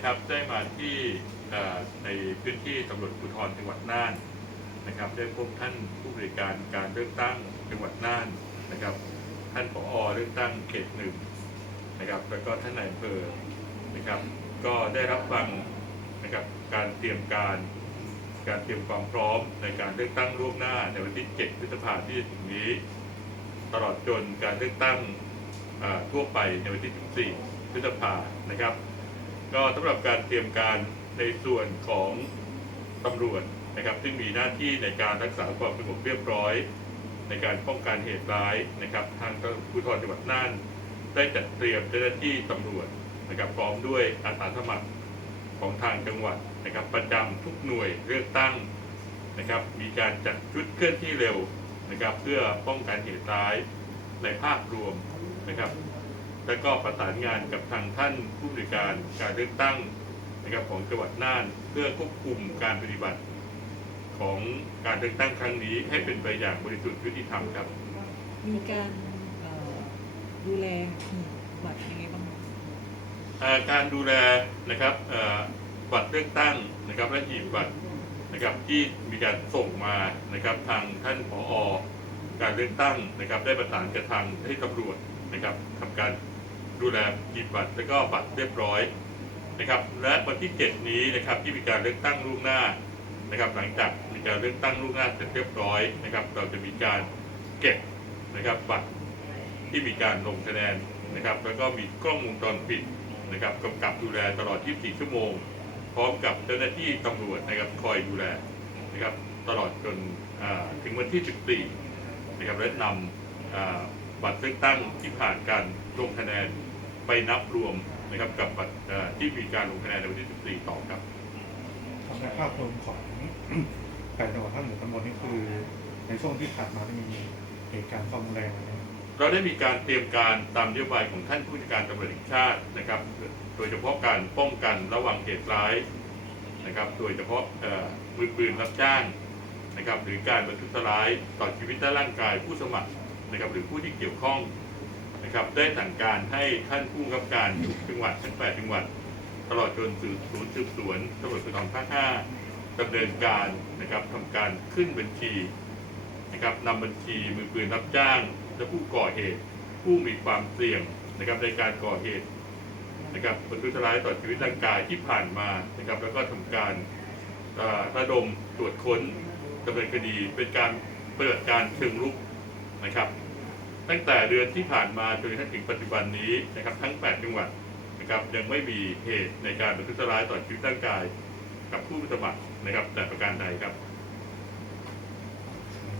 นะครับได้มาที่ในพื้นที่ตำรวจภูธรจังหวัดน่านนะครับได้พบท่านผู้บริการการเลือกตั้งจังหวัดน่านนะครับ ท่านผอเลือกตั้งเขตหนึ่งนะครับแล้วก็ท่านนายอำเภอนะครับก็ได้รับฟังนะครับการเตรียมการการเตรียมความพร้อมในการเลือกตั้งล่วงหน้าในวันที่ 7 พฤษภาคมที่จะถึงนี้ ตลอดจนการเลือกตั้งทั่วไปในวันที่ 14 พฤษภานะครับ ก็สำหรับการเตรียมการในส่วนของตำรวจนะครับ ซึ่งมีหน้าที่ในการรักษาความสงบเรียบร้อย ในการป้องกันเหตุร้ายนะครับ ทางตำรวจภูธรจังหวัดน่าน ได้จัดเตรียมเจ้าหน้าที่ตำรวจนะครับพร้อมด้วยอาสาสมัครของทางจังหวัดนะครับ ประจำทุกหน่วยเลือกตั้งนะครับ มีการจัดชุดเคลื่อนที่เร็วนะครับ เพื่อป้องกันเหตุร้ายในภาพรวมนะครับ แล้วก็ประสานงานกับทางท่านผู้บริการการเลือกตั้งนะครับของจังหวัดน่านเพื่อควบคุมการปฏิบัติของการเลือกตั้งครั้งนี้ให้เป็นไปอย่างบริสุทธิ์ยุติธรรมครับ มีการเอ่อดูแลหีบบัตรยังไงบ้างคะเอ่อการดูแลนะครับเอ่อบัตรเลือกตั้งนะครับและหีบบัตรนะครับที่มีการส่งมานะครับทางท่านผอ การเลือกตั้งนะครับได้ประสานกับทางให้ตำรวจนะครับทำการ ดูแลหีบบัตรและก็บัตรเรียบร้อยนะครับ และวันที่ 7 นี้นะครับที่มีการเลือกตั้งล่วงหน้านะครับ หลังจากมีการเลือกตั้งล่วงหน้าเสร็จเรียบร้อยนะครับ เราจะมีการเก็บนะครับบัตรที่มีการลงคะแนนนะครับ แล้วก็มีกล้องวงจรปิดนะครับกำกับดูแลตลอด 24 ชั่วโมง พร้อมกับเจ้าหน้าที่ตำรวจนะครับคอยดูแลนะครับตลอดจนถึงวันที่ 14นะครับและนำ บัตรเลือกตั้งที่ผ่านการลงคะแนนไปนับรวมนะครับกับบัตรอ่าที่มีการลงคะแนนในวันที่ 14 ต่อครับทำในภาพรวมของแปดจังหวัดภาคเหนือตำบลนี่คือ ในช่วงที่ผ่านมาได้มีเหตุการณ์ความรุนแรงอะไรไหมเราได้มีการเตรียมการตามนโยบายของท่านผู้บัญชาการตำรวจแห่งชาตินะครับ โดยเฉพาะการป้องกันระวังเหตุร้ายนะครับ โดยเฉพาะเอ่อมือปืนรับจ้างนะครับ หรือการบรรทุกร้ายต่อชีวิตและร่างกายผู้สมัคร นะครับหรือผู้ที่เกี่ยวข้องนะครับได้สั่งการให้ท่านผู้กำกับการทุกจังหวัดทั้งแปดจังหวัด ตลอดจนสืบศูนย์สืบสวนตำรวจภูธรภาคห้าดำเนินการนะครับทำการขึ้นบัญชีนะครับนำบัญชีมือปืนรับจ้าง และผู้ก่อเหตุ ผู้มีความเสี่ยงนะครับในการก่อเหตุนะครับบรรทุกร้ายต่อชีวิตร่างกายที่ผ่านมานะครับ แล้วก็ทำการระดมตรวจค้นดำเนินคดีเป็นการเปิดการเชิงลุก นะครับ ตั้งแต่เดือนที่ผ่านมาจนกระทั่งถึงปัจจุบันนี้นะครับทั้ง 8 จังหวัดนะครับยังไม่มีเหตุในการบรรทุกร้ายต่อชีวิตร่างกาย กับผู้สมัครนะครับแต่ประการใดครับ